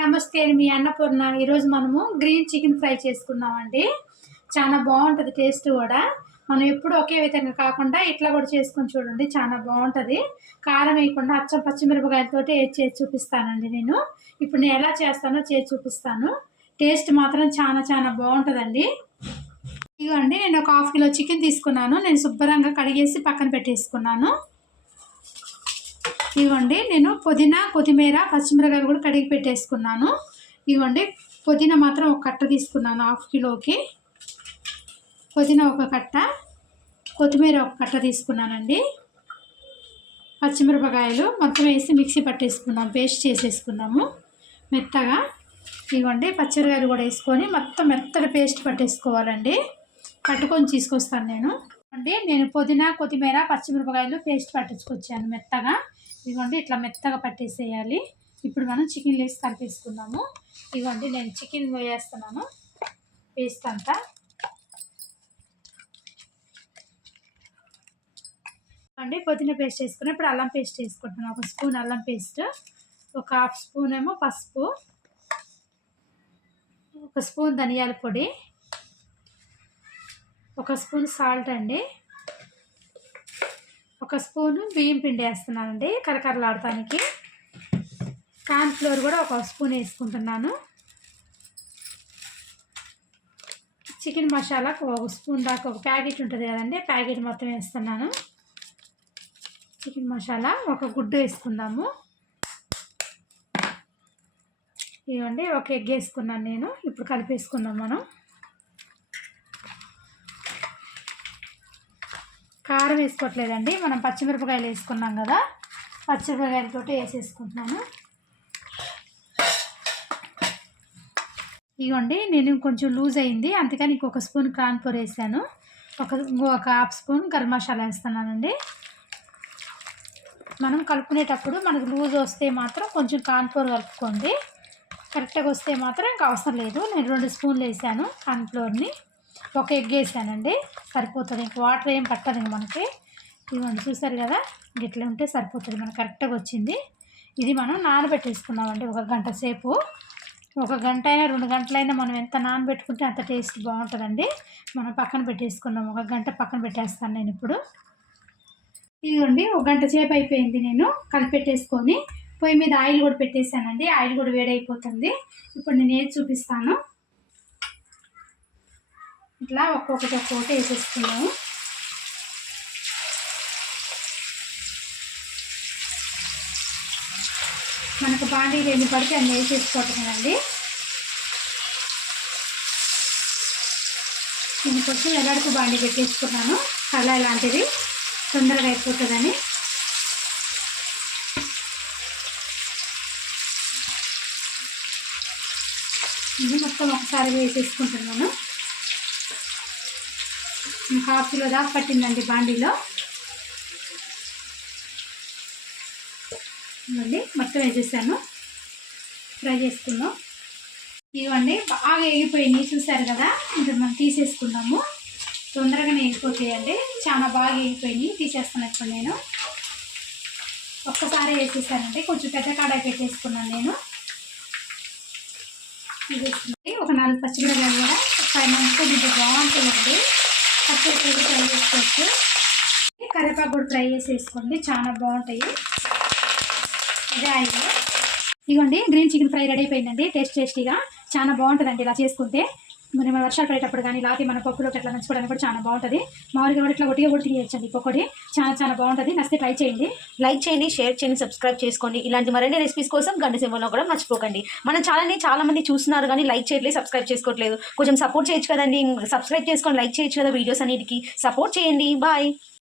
నమస్తే మీ అన్నపూర్ణ ఈరోజు మనము గ్రీన్ చికెన్ ఫ్రై చేసుకున్నామండి. చాలా బాగుంటుంది టేస్ట్ కూడా. మనం ఎప్పుడు ఒకే విధంగా కాకుండా ఇట్లా కూడా చేసుకొని చూడండి చాలా బాగుంటుంది. కారం వేయకుండా అచ్చం పచ్చిమిరపకాయలతో చేసి చూపిస్తానండి నేను. ఇప్పుడు నేను ఎలా చేస్తానో చేసి చూపిస్తాను. టేస్ట్ మాత్రం చాలా చాలా బాగుంటుందండి. ఇదిగోండి నేను ఒక హాఫ్ కిలో చికెన్ తీసుకున్నాను. నేను శుభ్రంగా కడిగేసి పక్కన పెట్టేసుకున్నాను. ఇవ్వండి నేను పుదీనా కొత్తిమీర పచ్చిమిరకాయలు కూడా కడిగి పెట్టేసుకున్నాను. ఇవ్వండి పుదీనా మాత్రం ఒక కట్ట తీసుకున్నాను హాఫ్ కిలోకి. పుదీనా ఒక కట్ట కొత్తిమీర ఒక కట్ట తీసుకున్నానండి. పచ్చిమిరపకాయలు మొత్తం వేసి మిక్సీ పట్టేసుకున్నాం పేస్ట్ చేసేసుకున్నాము మెత్తగా. ఇవ్వండి పచ్చిమిరకాయలు కూడా వేసుకొని మొత్తం మెత్తగా పేస్ట్ పట్టేసుకోవాలండి. పట్టుకొని తీసుకొస్తాను నేను. అంటే నేను పుదీనా కొత్తిమీర పచ్చిమిరపకాయలు పేస్ట్ పట్టించుకొచ్చాను మెత్తగా. ఇదిగోండి ఇట్లా మెత్తగా పట్టేసేయాలి. ఇప్పుడు మనం చికెన్ లేస్ కలిపేసుకుందాము. ఇదిగోండి నేను చికెన్ వేస్తున్నాను. పేస్ట్ అంతా అండి పుదీనా పేస్ట్ వేసుకుని ఇప్పుడు అల్లం పేస్ట్ వేసుకుంటున్నాను. ఒక స్పూన్ అల్లం పేస్ట్ ఒక హాఫ్ స్పూన్ ఏమో పసుపు ఒక స్పూన్ ధనియాల పొడి ఒక స్పూన్ సాల్ట్ అండి. ఒక స్పూను బియ్యం పిండి వేస్తున్నానండి కరకరలాడటానికి. కార్న్ ఫ్లోర్ కూడా ఒక స్పూన్ వేసుకుంటున్నాను. చికెన్ మసాలాకు ఒక స్పూన్ దాకా ఒక ప్యాకెట్ ఉంటుంది కదండి ప్యాకెట్ మొత్తం వేస్తున్నాను. చికెన్ మసాలా ఒక గుడ్డు వేసుకుందాము. ఇవ్వండి ఒక ఎగ్ వేసుకున్నాను నేను ఇప్పుడు కలిపేసుకుందాం మనం. కారం వేసుకోవట్లేదండి. మనం పచ్చిమిరపకాయలు వేసుకున్నాం కదా పచ్చిమిరపకాయలతో వేసేసుకుంటున్నాను. ఇవ్వండి నేను కొంచెం లూజ్ అయింది. అందుకని ఇంకొక స్పూన్ కాన్పూర్ వేసాను. ఒక ఒక హాఫ్ స్పూన్ గరం మసాలా వేస్తున్నానండి. మనం కలుపుకునేటప్పుడు మనకు లూజ్ వస్తే మాత్రం కొంచెం కాన్ఫ్లోర్ కలుపుకోండి. కరెక్ట్గా వస్తే మాత్రం ఇంకా అవసరం లేదు. నేను రెండు స్పూన్లు వేసాను కాన్ఫ్లోర్ని ఒక ఎగ్ వేసానండి సరిపోతుంది. ఇంక వాటర్ ఏం పట్టదు ఇంక మనకి. ఇవ్వండి చూసారు కదా? గిట్ల ఉంటే సరిపోతుంది. మనకు కరెక్ట్గా వచ్చింది. ఇది మనం నానబెట్టేసుకున్నామండి ఒక గంట సేపు. ఒక గంట అయినా రెండు గంటలైనా మనం ఎంత నానబెట్టుకుంటే అంత టేస్ట్ బాగుంటుందండి. మనం పక్కన పెట్టేసుకున్నాం. ఒక గంట పక్కన పెట్టేస్తాను నేను ఇప్పుడు. ఇదిగోండి ఒక గంట సేపు అయిపోయింది నేను కలిపెట్టేసుకొని. పొయ్యి మీద ఆయిల్ కూడా పెట్టేశానండి. ఆయిల్ కూడా వేడైపోతుంది. ఇప్పుడు నేను ఏది చూపిస్తాను? ఇట్లా ఒక్కొక్కటి ఒక్కొక్కటి వేసేసుకున్నాము. మనకు బాండీలు ఎన్ని పడితే అన్ని వేసేసుకోవటమేనండి నేను కొంచెం ఎలాడుకు బాండీ పెట్టేసుకున్నాను. కళ ఇలాంటిది తొందరగా అయిపోతుందని. ఇది మొత్తం ఒకసారి వేసేసుకుంటున్నాను. హాఫ్ కిలో దాకా పట్టిందండి బాండీలో. ఇవ్వండి మొత్తం వేసేసాను. ఫ్రై చేసుకుందాం. ఇవ్వండి బాగా వేగిపోయినాయి చూసారు కదా? ఇంకా మనం తీసేసుకుందాము. తొందరగానే వేగిపోతాయండి. చాలా బాగా వేగిపోయినాయి తీసేస్తాను ఇప్పుడు నేను. ఒక్కసారి వేసేసానండి. కొంచెం పెద్ద కాడ పెట్టేసుకున్నాను నేను. ఇది ఒక నాలుగు పచ్చిమిరకాయలు కూడా ఫైవ్ మంత్స్ దీంట్లో బాగుంటుందండి. పచ్చిమిరకాయలు ఫ్రై చేసుకోవచ్చు. కరివేపాకు కూడా ఫ్రై చేసి వేసుకోండి చాలా బాగుంటాయి. ఇదే ఆయిల్ ఇదిగోండి గ్రీన్ చికెన్ ఫ్రై రెడీ అయిపోయిందండి. టేస్ట్ టేస్టీగా. చాలా బాగుంటుందండి ఇలా చేసుకుంటే. మన వర్షాలు పడేటప్పుడు కానీ లేకపోతే మన పప్పులో అట్లా నంచుకోవడానికి కూడా చాలా బాగుంటుంది. మామూలుగా కూడా ఇట్లా ఒట్టిగా కూడా తినేయచ్చండి పకోడీ. చాలా చాలా బాగుంటుంది. నచ్చితే ట్రై చేయండి. లైక్ చేయండి షేర్ చేయండి సబ్స్క్రైబ్ చేసుకోండి. ఇలాంటి మరిన్ని రెసిపీస్ కోసం గంట సింబల్లో కూడా మర్చిపోకండి. మన ఛానల్ని చాలా మంది చూస్తున్నారు కానీ లైక్ చేయట్లేదు సబ్స్క్రైబ్ చేసుకోవట్లేదు. కొంచెం సపోర్ట్ చేయొచ్చు కదండి. సబ్స్క్రైబ్ చేసుకొని లైక్ చేయొచ్చు కదా వీడియోస్ అన్నిటికీ. సపోర్ట్ చేయండి. బాయ్.